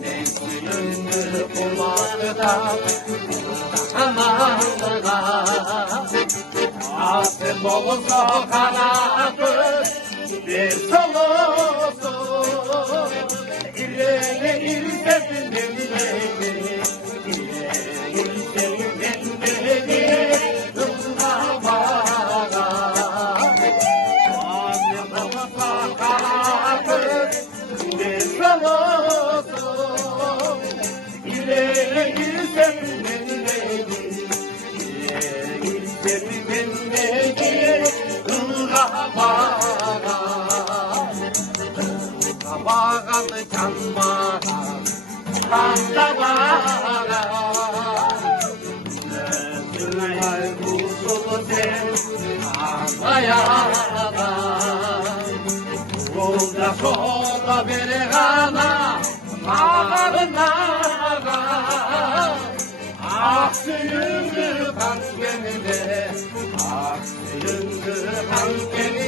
Nesliğini kulağında çanağında Asım olsa kanatı bir solusu İleri ilsesin beni Bağlı canma Kanda bağla Nesliler kutulu sen Anlayana Yolda sola bir kana Ağlarına Aksıyındır kan gemide Aksıyındır kan gemide